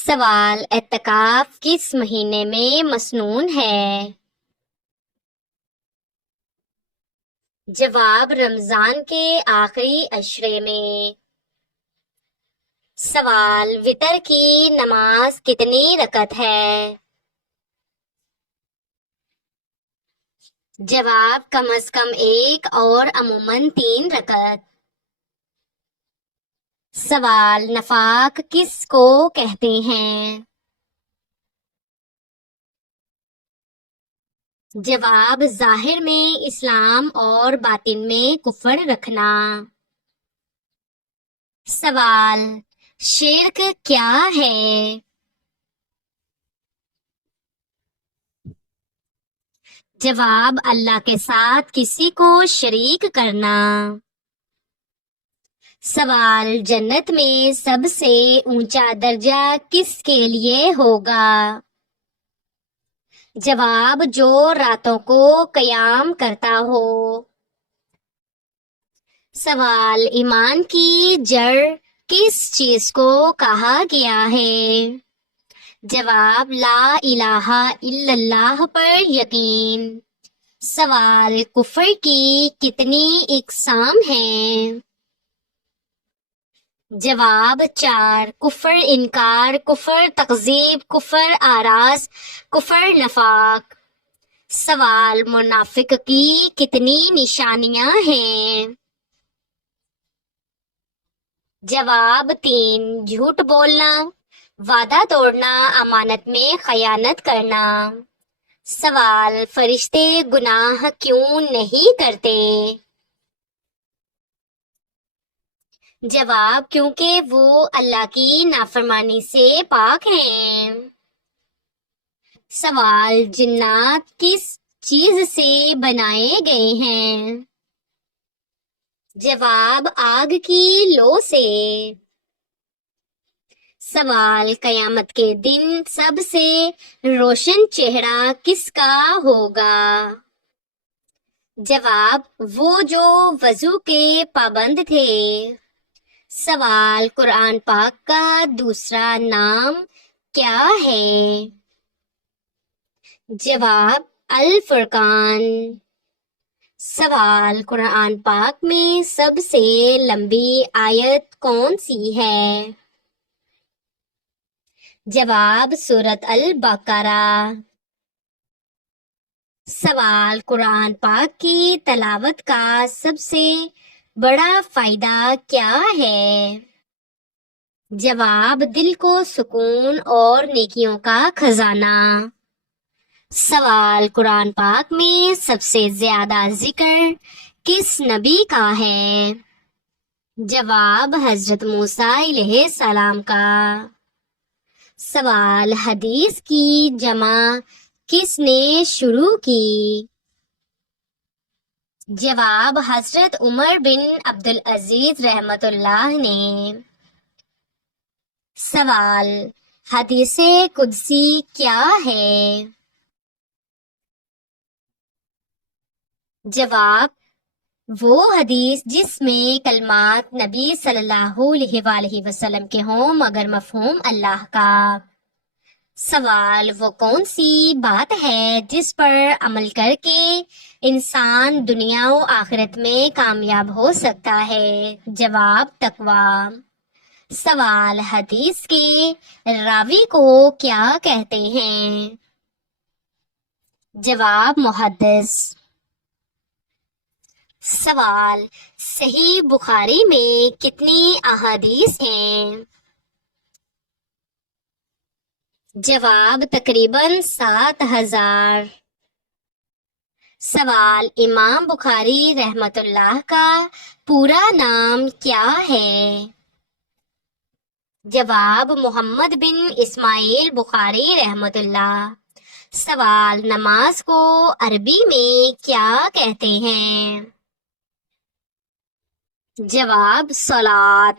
سوال: اعتکاف کس مہینے میں مسنون ہے؟ جواب: رمضان کے آخری عشرے میں۔ سوال: وتر کی نماز کتنی رکعت ہے؟ جواب: کم از کم ایک اور عموماً 3 رکعت۔ سوال: نفاق کس کو کہتے ہیں؟ جواب: ظاہر میں اسلام اور باطن میں کفر رکھنا۔ سوال: شرک کیا ہے؟ جواب: اللہ کے ساتھ کسی کو شریک کرنا۔ سوال: جنت میں سب سے اونچا درجہ کس کے لیے ہوگا؟ جواب: جو راتوں کو قیام کرتا ہو۔ سوال: ایمان کی جڑ کس چیز کو کہا گیا ہے؟ جواب: لا الہ الا اللہ پر یقین۔ سوال: کفر کی کتنی اقسام ہیں؟ جواب: 4۔ کفر انکار، کفر تکذیب، کفر اعراض، کفر نفاق۔ سوال: منافق کی کتنی نشانیاں ہیں؟ جواب: 3۔ جھوٹ بولنا، وعدہ توڑنا، امانت میں خیانت کرنا۔ سوال: فرشتے گناہ کیوں نہیں کرتے؟ جواب: کیونکہ وہ اللہ کی نافرمانی سے پاک ہیں۔ سوال: جنات کس چیز سے بنائے گئے ہیں؟ جواب: آگ کی لو سے۔ سوال: قیامت کے دن سب سے روشن چہرہ کس کا ہوگا؟ جواب: وہ جو وضو کے پابند تھے۔ سوال: قرآن پاک کا دوسرا نام کیا ہے؟ جواب: الفرقان۔ سوال: قرآن پاک میں سب سے لمبی آیت کون سی ہے؟ جواب: سورۃ البقرہ۔ سوال: قرآن پاک کی تلاوت کا سب سے بڑا فائدہ کیا ہے؟ جواب: دل کو سکون اور نیکیوں کا خزانہ۔ سوال: قرآن پاک میں سب سے زیادہ ذکر کس نبی کا ہے؟ جواب: حضرت موسیٰ علیہ السلام کا۔ سوال: حدیث کی جمع کس نے شروع کی؟ جواب: حضرت عمر بن عبدالعزیز رحمۃ اللہ نے۔ سوال: حدیث قدسی کیا ہے؟ جواب: وہ حدیث جس میں کلمات نبی صلی اللہ علیہ وآلہ وسلم کے ہوں مگر مفہوم اللہ کا۔ سوال: وہ کون سی بات ہے جس پر عمل کر کے انسان دنیا و آخرت میں کامیاب ہو سکتا ہے؟ جواب: تقویٰ۔ سوال: حدیث کے راوی کو کیا کہتے ہیں؟ جواب: محدث۔ سوال: صحیح بخاری میں کتنی احادیث ہیں؟ جواب: تقریباً 7000۔ سوال: امام بخاری رحمۃ اللہ کا پورا نام کیا ہے؟ جواب: محمد بن اسماعیل بخاری رحمۃ اللہ۔ سوال: نماز کو عربی میں کیا کہتے ہیں؟ جواب: صلاۃ۔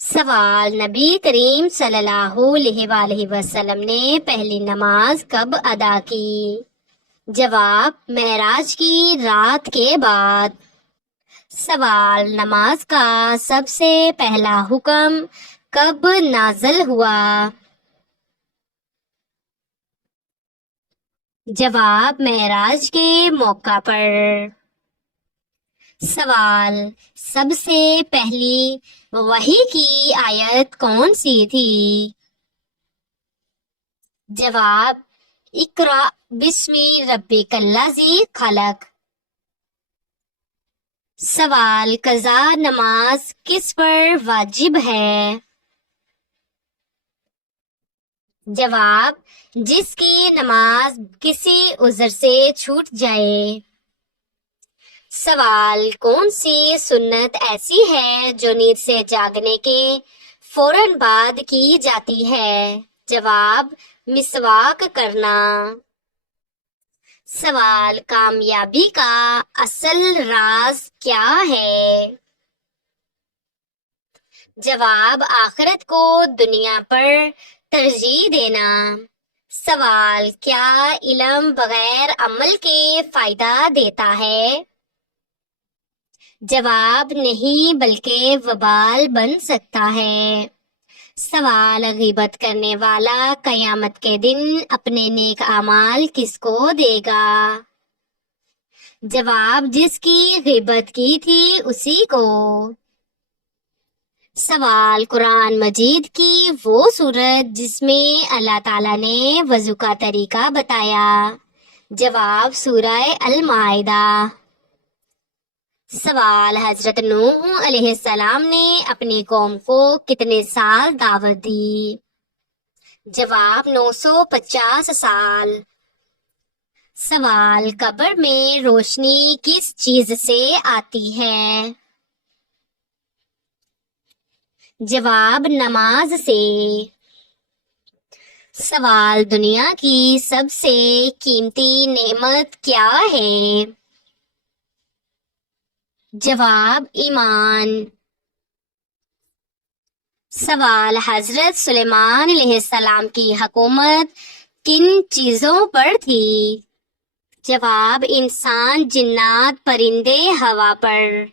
سوال: نبی کریم صلی اللہ علیہ وآلہ وسلم نے پہلی نماز کب ادا کی؟ جواب: معراج کی رات کے بعد۔ سوال: نماز کا سب سے پہلا حکم کب نازل ہوا؟ جواب معراج کے موقع پر۔ سوال، سب سے پہلی وحی کی آیت کون سی تھی؟ جواب، اقرأ بسم ربک الذی خلق۔ سوال، قضا نماز کس پر واجب ہے؟ جواب، جس کی نماز کسی عذر سے چھوٹ جائے۔ سوال، کون سی سنت ایسی ہے جو نیند سے جاگنے کے فوراً بعد کی جاتی ہے؟ جواب، مسواک کرنا۔ سوال، کامیابی کا اصل راز کیا ہے؟ جواب، آخرت کو دنیا پر ترجیح دینا۔ سوال، کیا علم بغیر عمل کے فائدہ دیتا ہے؟ جواب، نہیں بلکہ وبال بن سکتا ہے۔ سوال، غیبت کرنے والا قیامت کے دن اپنے نیک اعمال کس کو دے گا؟ جواب، جس کی غیبت کی تھی اسی کو۔ سوال، قرآن مجید کی وہ سورت جس میں اللہ تعالیٰ نے وضو کا طریقہ بتایا؟ جواب، سورہ المائدہ۔ سوال، حضرت نوح علیہ السلام نے اپنی قوم کو کتنے سال دعوت دی؟ جواب، 950 سال۔ سوال، قبر میں روشنی کس چیز سے آتی ہے؟ جواب، نماز سے۔ سوال، دنیا کی سب سے قیمتی نعمت کیا ہے؟ جواب، ایمان۔ سوال، حضرت سلیمان علیہ السلام کی حکومت کن چیزوں پر تھی؟ جواب، انسان، جنات، پرندے، ہوا پر۔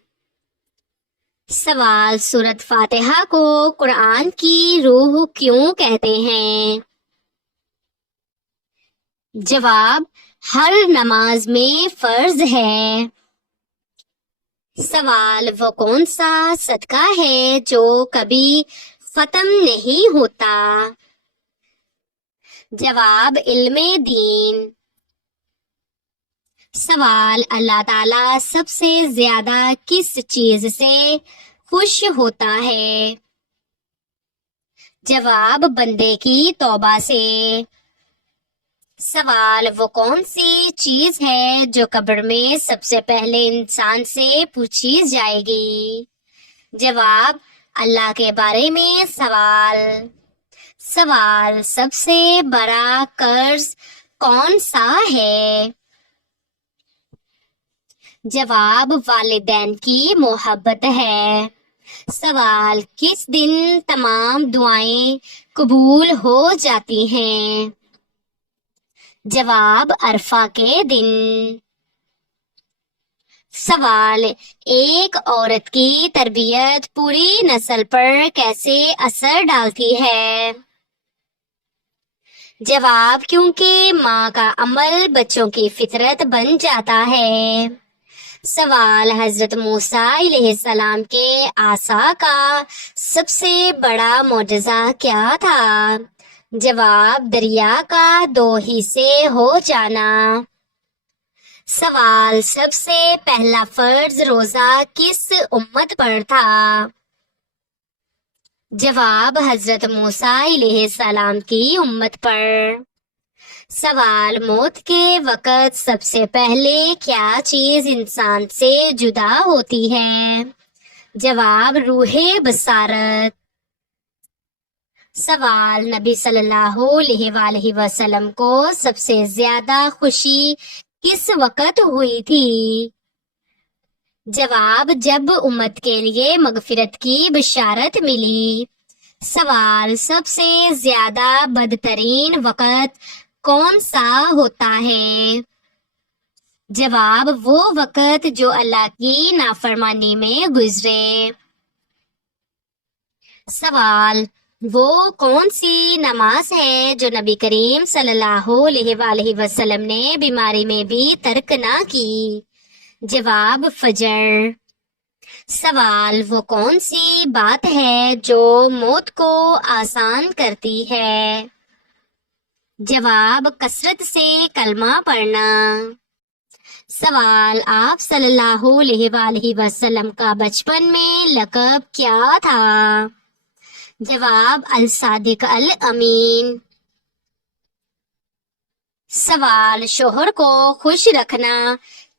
سوال، سورۃ فاتحہ کو قرآن کی روح کیوں کہتے ہیں؟ جواب، ہر نماز میں فرض ہے۔ سوال، وہ کون سا صدقہ ہے جو کبھی ختم نہیں ہوتا؟ جواب، علم دین۔ سوال، اللہ تعالیٰ سب سے زیادہ کس چیز سے خوش ہوتا ہے؟ جواب، بندے کی توبہ سے۔ سوال، وہ کون سی چیز ہے جو قبر میں سب سے پہلے انسان سے پوچھی جائے گی؟ جواب، اللہ کے بارے میں سوال۔ سوال، سب سے بڑا قرض کون سا ہے؟ جواب، والدین کی محبت ہے۔ سوال، کس دن تمام دعائیں قبول ہو جاتی ہیں؟ جواب، عرفہ کے دن۔ سوال، ایک عورت کی تربیت پوری نسل پر کیسے اثر ڈالتی ہے؟ جواب، کیونکہ ماں کا عمل بچوں کی فطرت بن جاتا ہے۔ سوال، حضرت موسیٰ علیہ السلام کے عصا کا سب سے بڑا معجزہ کیا تھا؟ جواب، دریا کا 2 حصے ہو جانا۔ سوال، سب سے پہلا فرض روزہ کس امت پر تھا؟ جواب، حضرت موسیٰ علیہ السلام کی امت پر۔ سوال، موت کے وقت سب سے پہلے کیا چیز انسان سے جدا ہوتی ہے؟ جواب، روح بصارت۔ سوال، نبی صلی اللہ علیہ وآلہ وسلم کو سب سے زیادہ خوشی کس وقت ہوئی تھی؟ جواب، جب امت کے لیے مغفرت کی بشارت ملی۔ سوال، سب سے زیادہ بدترین وقت کون سا ہوتا ہے؟ جواب، وہ وقت جو اللہ کی نافرمانی میں گزرے۔ سوال: وہ کون سی نماز ہے جو نبی کریم صلی اللہ علیہ وآلہ وسلم نے بیماری میں بھی ترک نہ کی؟ جواب: فجر۔ سوال: وہ کون سی بات ہے جو موت کو آسان کرتی ہے؟ جواب: کثرت سے کلمہ پڑھنا۔ سوال: آپ صلی اللہ علیہ وآلہ وسلم کا بچپن میں لقب کیا تھا؟ جواب: الصادق الامین۔ سوال: شوہر کو خوش رکھنا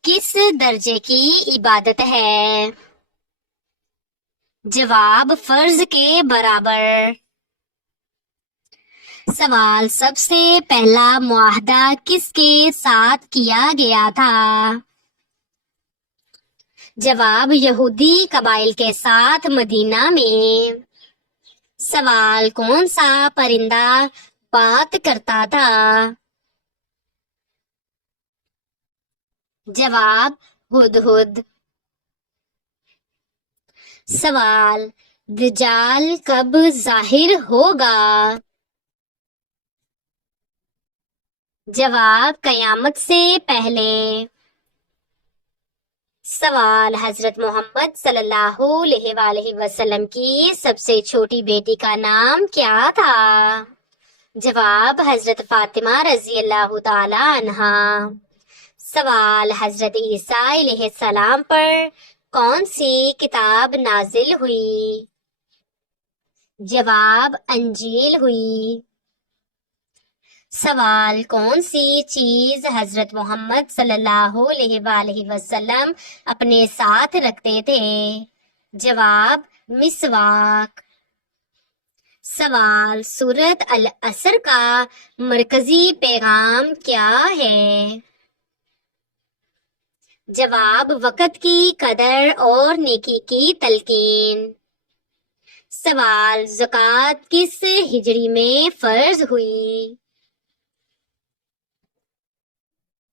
کس درجے کی عبادت ہے؟ جواب: فرض کے برابر۔ سوال: سب سے پہلا معاہدہ کس کے ساتھ کیا گیا تھا؟ جواب: یہودی قبائل کے ساتھ مدینہ میں۔ سوال: کون سا پرندہ بات کرتا تھا؟ جواب: ہدہد۔ سوال: دجال کب ظاہر ہوگا؟ جواب: قیامت سے پہلے۔ سوال: حضرت محمد صلی اللہ علیہ وآلہ وسلم کی سب سے چھوٹی بیٹی کا نام کیا تھا؟ جواب: حضرت فاطمہ رضی اللہ تعالی عنہا۔ سوال: حضرت عیسیٰ علیہ السلام پر کون سی کتاب نازل ہوئی؟ جواب: انجیل ہوئی۔ سوال: کون سی چیز حضرت محمد صلی اللہ علیہ وآلہ وسلم اپنے ساتھ رکھتے تھے؟ جواب: مسواک۔ سوال: سورۃ العصر کا مرکزی پیغام کیا ہے؟ جواب: وقت کی قدر اور نیکی کی تلقین۔ سوال: زکوٰۃ کس ہجری میں فرض ہوئی؟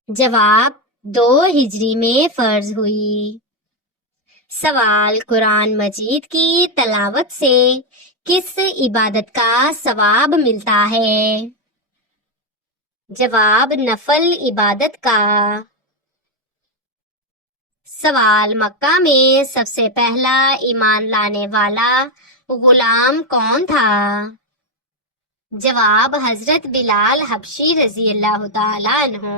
جواب: 2 ہجری میں فرض ہوئی۔ سوال: قرآن مجید کی تلاوت سے کس عبادت کا ثواب ملتا ہے؟ جواب: نفل عبادت کا۔ سوال: مکہ میں سب سے پہلا ایمان لانے والا غلام کون تھا؟ جواب: حضرت بلال حبشی رضی اللہ تعالی عنہ۔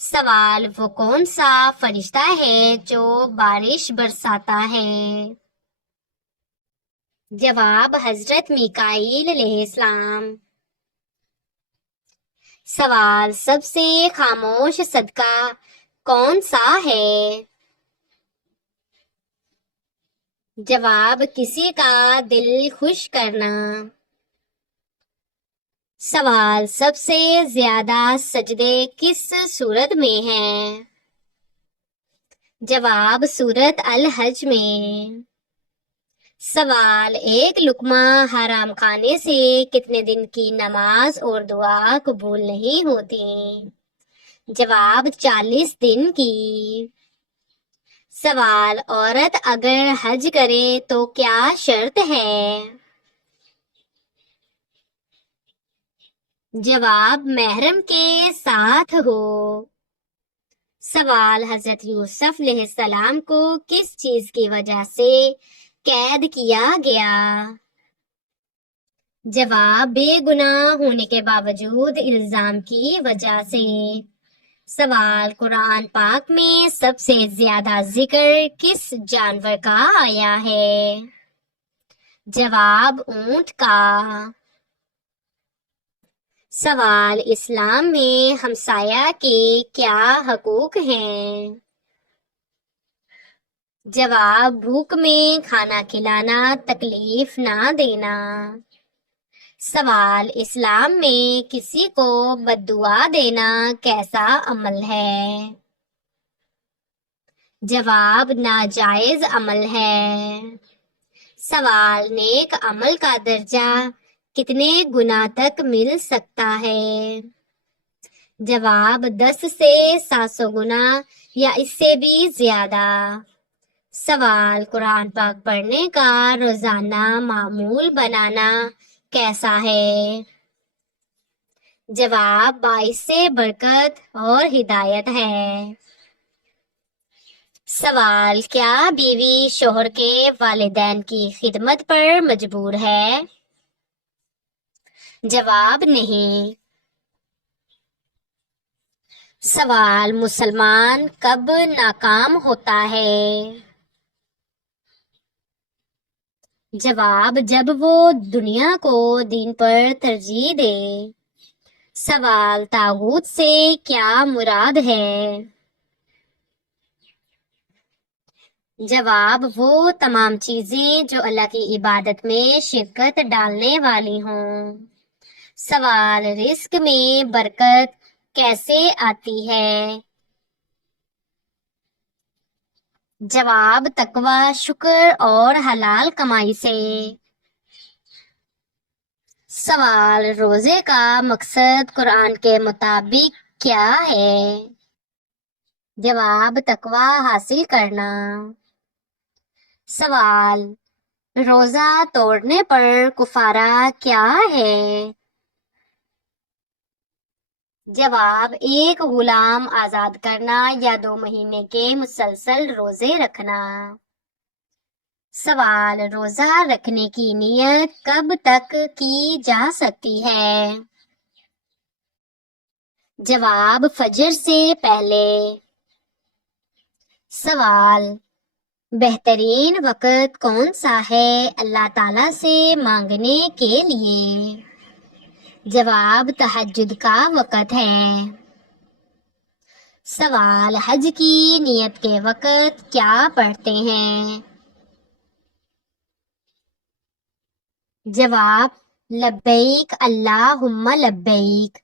سوال: وہ کون سا فرشتہ ہے جو بارش برساتا ہے؟ جواب: حضرت میکائیل علیہ السلام۔ سوال: سب سے خاموش صدقہ کون سا ہے؟ جواب: کسی کا دل خوش کرنا۔ سوال: سب سے زیادہ سجدے کس سورت میں ہیں؟ جواب: سورت الحج میں۔ سوال: ایک لقمہ حرام کھانے سے کتنے دن کی نماز اور دعا قبول نہیں ہوتی؟ جواب: 40 دن کی۔ سوال: عورت اگر حج کرے تو کیا شرط ہے؟ جواب: محرم کے ساتھ ہو۔ سوال: حضرت یوسف علیہ السلام کو کس چیز کی وجہ سے قید کیا گیا؟ جواب: بے گناہ ہونے کے باوجود الزام کی وجہ سے۔ سوال: قرآن پاک میں سب سے زیادہ ذکر کس جانور کا آیا ہے؟ جواب: اونٹ کا۔ سوال: اسلام میں ہمسایہ کے کیا حقوق ہیں؟ جواب: بھوک میں کھانا کھلانا، تکلیف نہ دینا۔ سوال: اسلام میں کسی کو بد دعا دینا کیسا عمل ہے؟ جواب: ناجائز عمل ہے۔ سوال: نیک عمل کا درجہ کتنے گنا تک مل سکتا ہے؟ جواب: 10 سے 700 گنا یا اس سے بھی زیادہ۔ سوال، قرآن پاک پڑھنے کا روزانہ معمول بنانا کیسا ہے؟ جواب، باعث برکت اور ہدایت ہے۔ سوال، کیا بیوی شوہر کے والدین کی خدمت پر مجبور ہے؟ جواب، نہیں۔ سوال، مسلمان کب ناکام ہوتا ہے؟ جواب، جب وہ دنیا کو دین پر ترجیح دے۔ سوال، طاغوت سے کیا مراد ہے؟ جواب، وہ تمام چیزیں جو اللہ کی عبادت میں شرکت ڈالنے والی ہوں۔ سوال، رزق میں برکت کیسے آتی ہے؟ جواب، تقوی، شکر اور حلال کمائی سے۔ سوال، روزے کا مقصد قرآن کے مطابق کیا ہے؟ جواب، تقوی حاصل کرنا۔ سوال، روزہ توڑنے پر کفارہ کیا ہے؟ جواب، ایک غلام آزاد کرنا یا 2 مہینے کے مسلسل روزے رکھنا۔ سوال، روزہ رکھنے کی نیت کب تک کی جا سکتی ہے؟ جواب، فجر سے پہلے۔ سوال، بہترین وقت کون سا ہے اللہ تعالیٰ سے مانگنے کے لیے؟ جواب، تہجد کا وقت ہے۔ سوال، حج کی نیت کے وقت کیا پڑھتے ہیں؟ جواب، لبیک اللہم لبیک۔